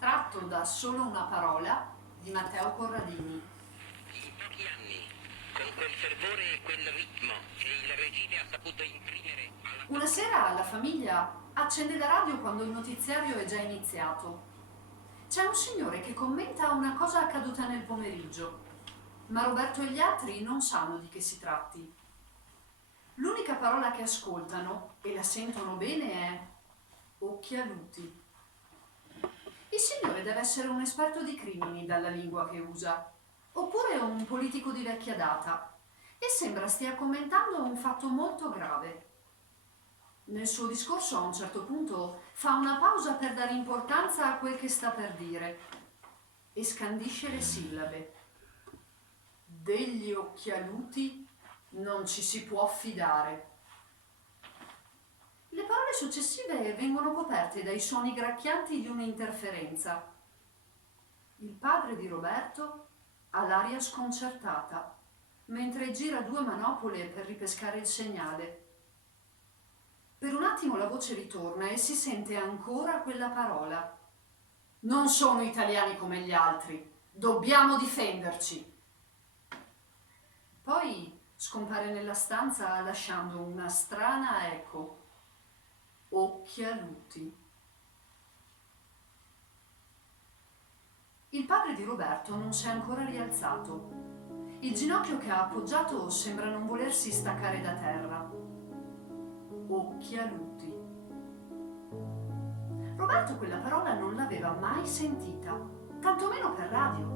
tratto da Solo una parola di Matteo Corradini. In pochi anni, con quel fervore e quel ritmo che il regime ha saputo imprimere alla... Una sera la famiglia accende la radio quando il notiziario è già iniziato. C'è un signore che commenta una cosa accaduta nel pomeriggio, ma Roberto e gli altri non sanno di che si tratti. L'unica parola che ascoltano, e la sentono bene, è occhialuti. Il signore deve essere un esperto di crimini dalla lingua che usa, oppure un politico di vecchia data, e sembra stia commentando un fatto molto grave. Nel suo discorso a un certo punto fa una pausa per dare importanza a quel che sta per dire e scandisce le sillabe. Degli occhialuti non ci si può fidare. Le parole successive vengono coperte dai suoni gracchianti di un'interferenza. Il padre di Roberto ha l'aria sconcertata, mentre gira due manopole per ripescare il segnale. Per un attimo la voce ritorna e si sente ancora quella parola. Non sono italiani come gli altri, dobbiamo difenderci. Poi scompare nella stanza lasciando una strana eco. Occhialuti. Il padre di Roberto non si è ancora rialzato. Il ginocchio che ha appoggiato sembra non volersi staccare da terra. Occhialuti. Roberto quella parola non l'aveva mai sentita, tantomeno per radio.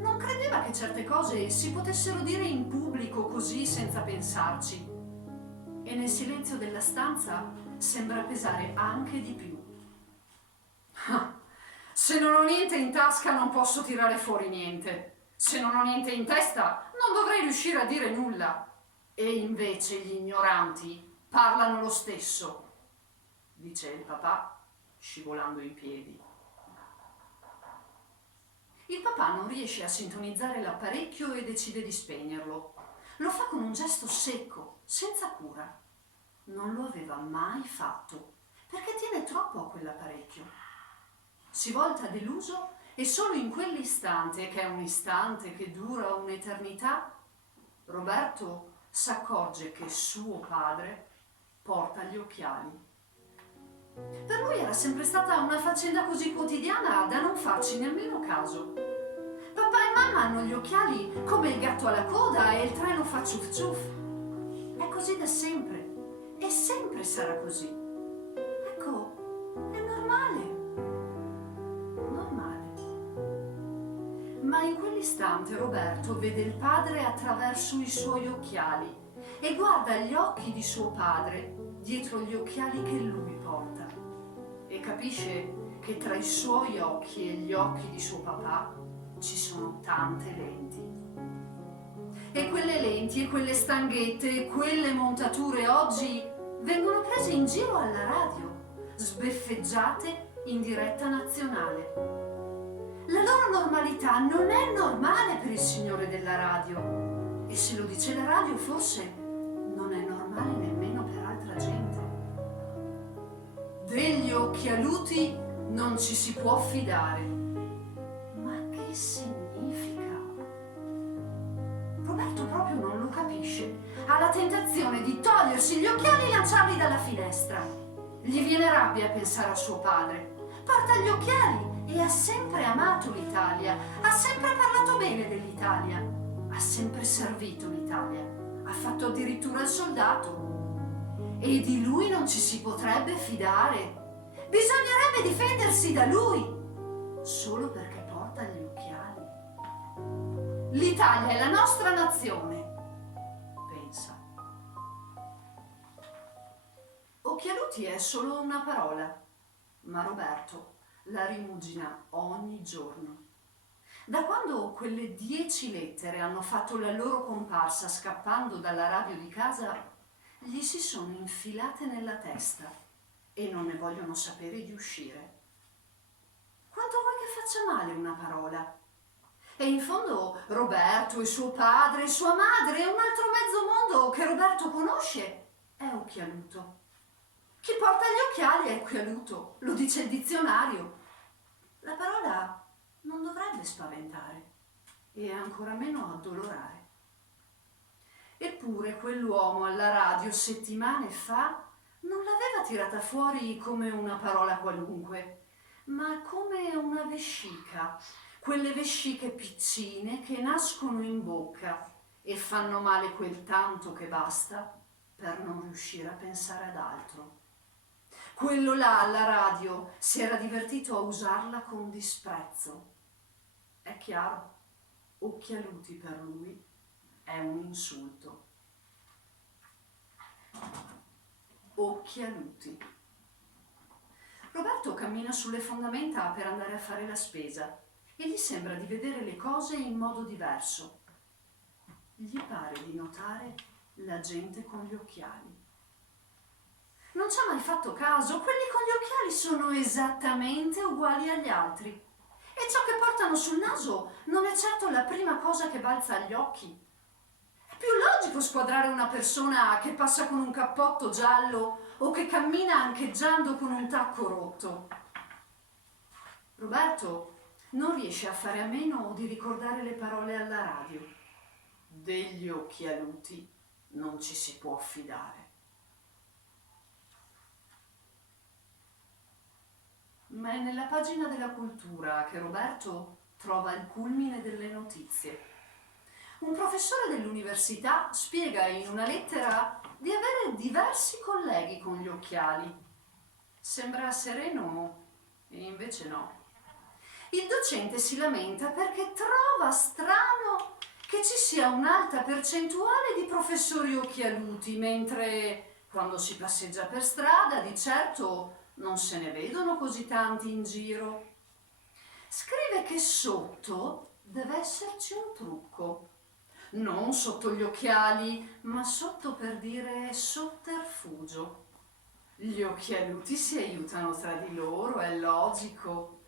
Non credeva che certe cose si potessero dire in pubblico così senza pensarci. E nel silenzio della stanza sembra pesare anche di più. Se non ho niente in tasca non posso tirare fuori niente. Se non ho niente in testa non dovrei riuscire a dire nulla. E invece gli ignoranti parlano lo stesso, dice il papà scivolando in piedi. Il papà non riesce a sintonizzare l'apparecchio e decide di spegnerlo. Lo fa con un gesto secco, senza cura. Non lo aveva mai fatto, perché tiene troppo a quell'apparecchio. Si volta deluso e solo in quell'istante, che è un istante che dura un'eternità, Roberto s'accorge che suo padre porta gli occhiali. Per lui era sempre stata una faccenda così quotidiana da non farci nemmeno caso. Papà e mamma hanno gli occhiali come il gatto alla coda e il treno fa ciuff ciuff. È così da sempre e sempre sarà così. Ecco, è normale. Normale. Ma in quell'istante Roberto vede il padre attraverso i suoi occhiali e guarda gli occhi di suo padre dietro gli occhiali che lui porta e capisce che tra i suoi occhi e gli occhi di suo papà ci sono tante lenti. E quelle lenti e quelle stanghette e quelle montature oggi vengono prese in giro alla radio, sbeffeggiate in diretta nazionale. La loro normalità non è normale per il signore della radio e se lo dice la radio forse non è normale nemmeno per altra gente. Degli occhialuti non ci si può fidare. Ma che significa? Roberto proprio non lo capisce. Ha la tentazione di togliersi gli occhiali e lanciarli dalla finestra. Gli viene rabbia a pensare a suo padre. Porta gli occhiali e ha sempre amato l'Italia. Ha sempre parlato bene dell'Italia. Ha sempre servito l'Italia. Ha fatto addirittura il soldato. E di lui non ci si potrebbe fidare. Bisognerebbe difendersi da lui, solo perché porta gli occhiali. L'Italia è la nostra nazione, pensa. Occhialuti è solo una parola, ma Roberto la rimugina ogni giorno. Da quando quelle 10 lettere hanno fatto la loro comparsa scappando dalla radio di casa, gli si sono infilate nella testa e non ne vogliono sapere di uscire. Quanto vuoi che faccia male una parola? E in fondo Roberto e suo padre e sua madre e un altro mezzo mondo che Roberto conosce è occhialuto. Chi porta gli occhiali è occhialuto, lo dice il dizionario. La parola spaventare e ancora meno addolorare. Eppure quell'uomo alla radio settimane fa non l'aveva tirata fuori come una parola qualunque, ma come una vescica, quelle vesciche piccine che nascono in bocca e fanno male quel tanto che basta per non riuscire a pensare ad altro. Quello là alla radio si era divertito a usarla con disprezzo. È chiaro, occhialuti per lui è un insulto. Occhialuti. Roberto cammina sulle fondamenta per andare a fare la spesa e gli sembra di vedere le cose in modo diverso. Gli pare di notare la gente con gli occhiali. Non ci ha mai fatto caso, quelli con gli occhiali sono esattamente uguali agli altri. E ciò che portano sul naso non è certo la prima cosa che balza agli occhi. È più logico squadrare una persona che passa con un cappotto giallo o che cammina ancheggiando con un tacco rotto. Roberto non riesce a fare a meno di ricordare le parole alla radio. Degli occhialuti non ci si può fidare. Ma è nella pagina della cultura che Roberto trova il culmine delle notizie. Un professore dell'università spiega in una lettera di avere diversi colleghi con gli occhiali. Sembra sereno e invece no. Il docente si lamenta perché trova strano che ci sia un'alta percentuale di professori occhialuti, mentre quando si passeggia per strada di certo non se ne vedono così tanti in giro. Scrive che sotto deve esserci un trucco. Non sotto gli occhiali, ma sotto, per dire, sotterfugio. Gli occhialuti si aiutano tra di loro, è logico.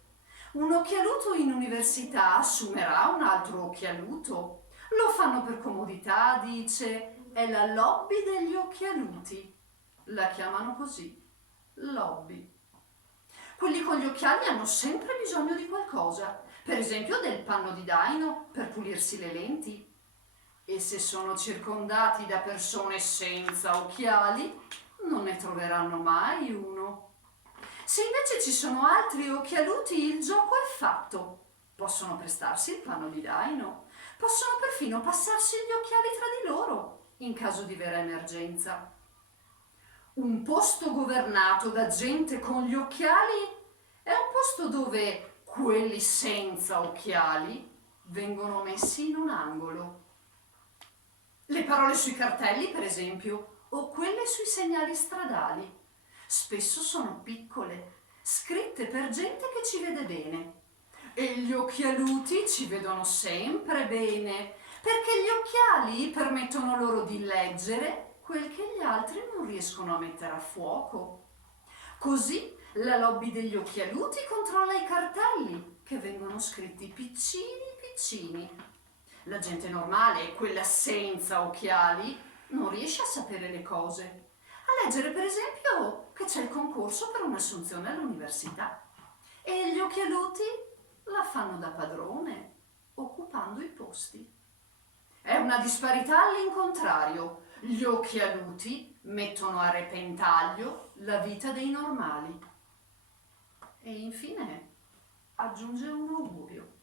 Un occhialuto in università assumerà un altro occhialuto. Lo fanno per comodità, dice. È la lobby degli occhialuti. La chiamano così. Lobby. Quelli con gli occhiali hanno sempre bisogno di qualcosa, per esempio del panno di daino per pulirsi le lenti. E se sono circondati da persone senza occhiali, non ne troveranno mai uno. Se invece ci sono altri occhialuti, il gioco è fatto. Possono prestarsi il panno di daino, possono perfino passarsi gli occhiali tra di loro, in caso di vera emergenza. Un posto governato da gente con gli occhiali è un posto dove quelli senza occhiali vengono messi in un angolo. Le parole sui cartelli, per esempio, o quelle sui segnali stradali, spesso sono piccole, scritte per gente che ci vede bene. E gli occhialuti ci vedono sempre bene, perché gli occhiali permettono loro di leggere quel che gli altri non riescono a mettere a fuoco. Così la lobby degli occhialuti controlla i cartelli, che vengono scritti piccini piccini. La gente normale, quella senza occhiali, non riesce a sapere le cose. A leggere, per esempio, che c'è il concorso per un'assunzione all'università. E gli occhialuti la fanno da padrone, occupando i posti. È una disparità all'incontrario. Gli occhialuti mettono a repentaglio la vita dei normali. E infine aggiunge un augurio.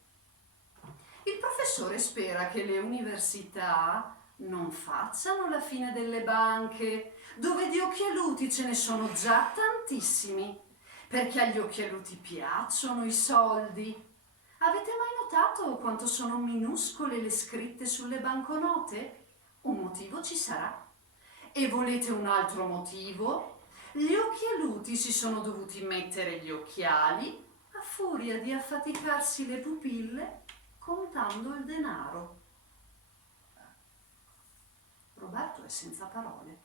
Il professore spera che le università non facciano la fine delle banche, dove di occhialuti ce ne sono già tantissimi, perché agli occhialuti piacciono i soldi. Avete mai notato quanto sono minuscole le scritte sulle banconote? Un motivo ci sarà. E volete un altro motivo? Gli occhialuti si sono dovuti mettere gli occhiali a furia di affaticarsi le pupille contando il denaro. Roberto è senza parole.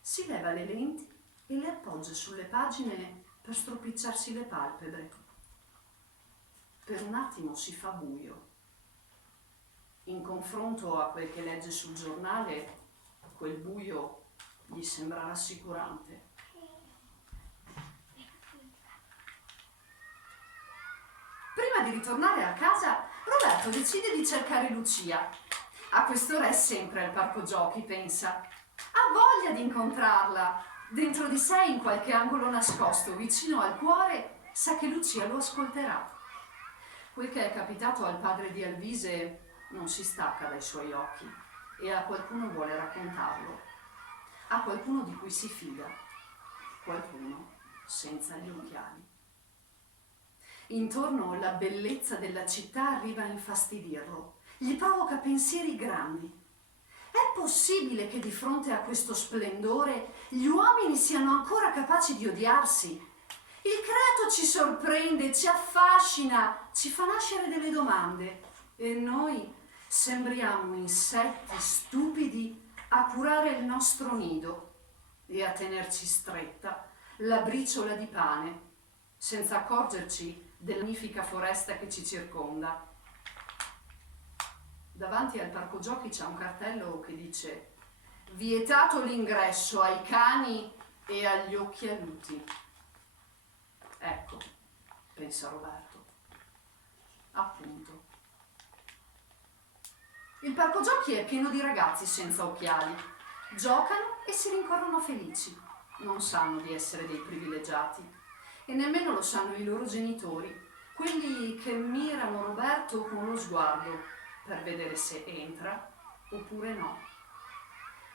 Si leva le lenti e le appoggia sulle pagine per stropicciarsi le palpebre. Per un attimo si fa buio. In confronto a quel che legge sul giornale, quel buio gli sembra rassicurante. Prima di ritornare a casa, Roberto decide di cercare Lucia. A quest'ora è sempre al parco giochi, pensa. Ha voglia di incontrarla. Dentro di sé, in qualche angolo nascosto, vicino al cuore, sa che Lucia lo ascolterà. Quel che è capitato al padre di Alvise non si stacca dai suoi occhi e a qualcuno vuole raccontarlo. A qualcuno di cui si fida. Qualcuno senza gli occhiali. Intorno la bellezza della città arriva a infastidirlo. Gli provoca pensieri grandi. È possibile che di fronte a questo splendore gli uomini siano ancora capaci di odiarsi? Il creato ci sorprende, ci affascina, ci fa nascere delle domande e noi sembriamo insetti stupidi a curare il nostro nido e a tenerci stretta la briciola di pane, senza accorgerci della magnifica foresta che ci circonda. Davanti al parco giochi c'è un cartello che dice: vietato l'ingresso ai cani e agli occhialuti. Ecco, pensa Roberto, appunto. Il parco giochi è pieno di ragazzi senza occhiali. Giocano e si rincorrono felici. Non sanno di essere dei privilegiati e nemmeno lo sanno i loro genitori, quelli che mirano Roberto con lo sguardo per vedere se entra oppure no.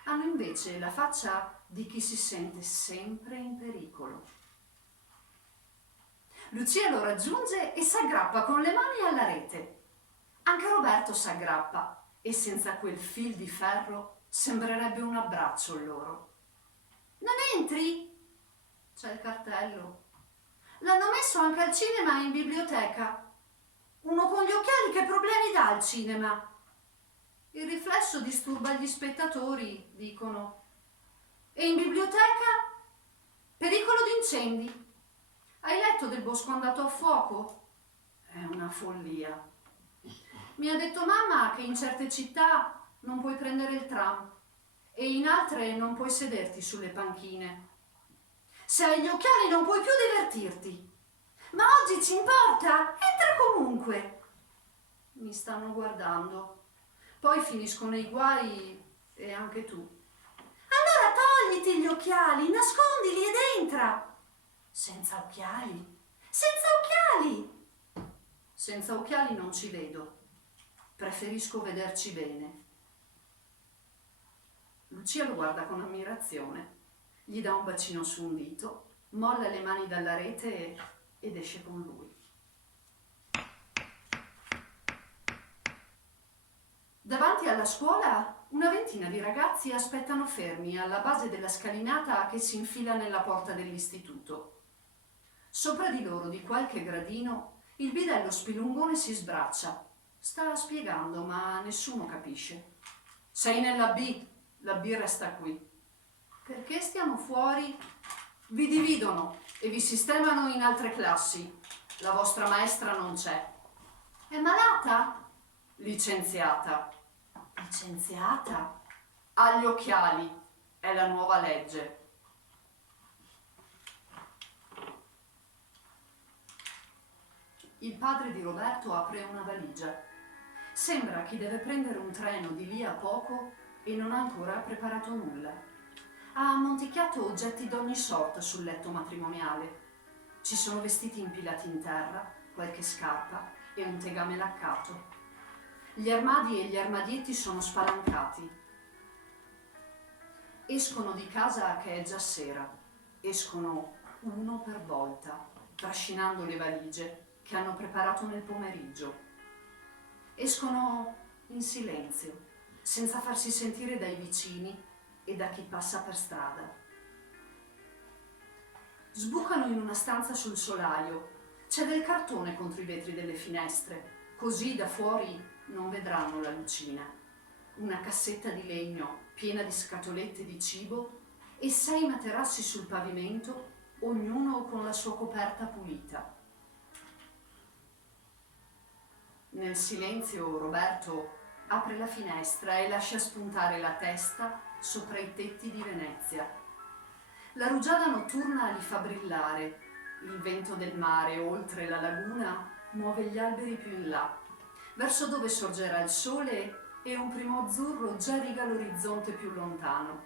Hanno invece la faccia di chi si sente sempre in pericolo. Lucia lo raggiunge e s'aggrappa con le mani alla rete. Anche Roberto s'aggrappa e senza quel fil di ferro sembrerebbe un abbraccio loro. Non entri? C'è il cartello. L'hanno messo anche al cinema e in biblioteca. Uno con gli occhiali che problemi dà al cinema? Il riflesso disturba gli spettatori, dicono. E in biblioteca? Pericolo di incendi. Hai letto del bosco andato a fuoco? È una follia. Mi ha detto mamma che in certe città non puoi prendere il tram e in altre non puoi sederti sulle panchine. Se hai gli occhiali non puoi più divertirti. Ma oggi ci importa? Entra comunque. Mi stanno guardando. Poi finisco nei guai e anche tu. Allora togliti gli occhiali, nascondili ed entra. Senza occhiali? Senza occhiali! Senza occhiali non ci vedo. Preferisco vederci bene. Lucia lo guarda con ammirazione, gli dà un bacino su un dito, molla le mani dalla rete ed esce con lui. Davanti alla scuola una ventina di ragazzi aspettano fermi alla base della scalinata che si infila nella porta dell'istituto. Sopra di loro, di qualche gradino, il bidello spilungone si sbraccia. Sta spiegando, ma nessuno capisce. Sei nella B, la B resta qui. Perché stiamo fuori? Vi dividono e vi sistemano in altre classi. La vostra maestra non c'è. È malata? Licenziata. Licenziata? Ha gli occhiali. È la nuova legge. Il padre di Roberto apre una valigia. Sembra chi deve prendere un treno di lì a poco e non ha ancora preparato nulla. Ha ammonticchiato oggetti d'ogni sorta sul letto matrimoniale. Ci sono vestiti impilati in terra, qualche scarpa e un tegame laccato. Gli armadi e gli armadietti sono spalancati. Escono di casa che è già sera. Escono uno per volta, trascinando le valigie che hanno preparato nel pomeriggio. Escono in silenzio, senza farsi sentire dai vicini e da chi passa per strada. Sbucano in una stanza sul solaio. C'è del cartone contro i vetri delle finestre, così da fuori non vedranno la lucina. Una cassetta di legno piena di scatolette di cibo e 6 materassi sul pavimento, ognuno con la sua coperta pulita. Nel silenzio Roberto apre la finestra e lascia spuntare la testa sopra i tetti di Venezia. La rugiada notturna li fa brillare, il vento del mare oltre la laguna muove gli alberi più in là, verso dove sorgerà il sole e un primo azzurro già riga l'orizzonte più lontano.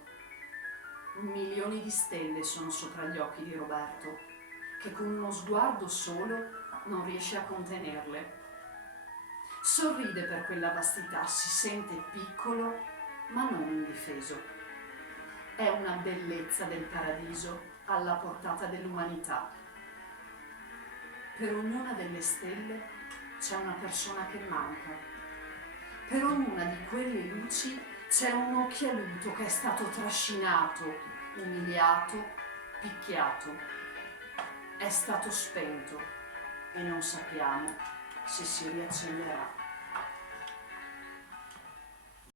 Milioni di stelle sono sopra gli occhi di Roberto, che con uno sguardo solo non riesce a contenerle. Sorride per quella vastità, si sente piccolo ma non indifeso. È una bellezza del paradiso alla portata dell'umanità. Per ognuna delle stelle c'è una persona che manca. Per ognuna di quelle luci c'è un occhialuto che è stato trascinato, umiliato, picchiato. È stato spento e non sappiamo se si riaccenderà.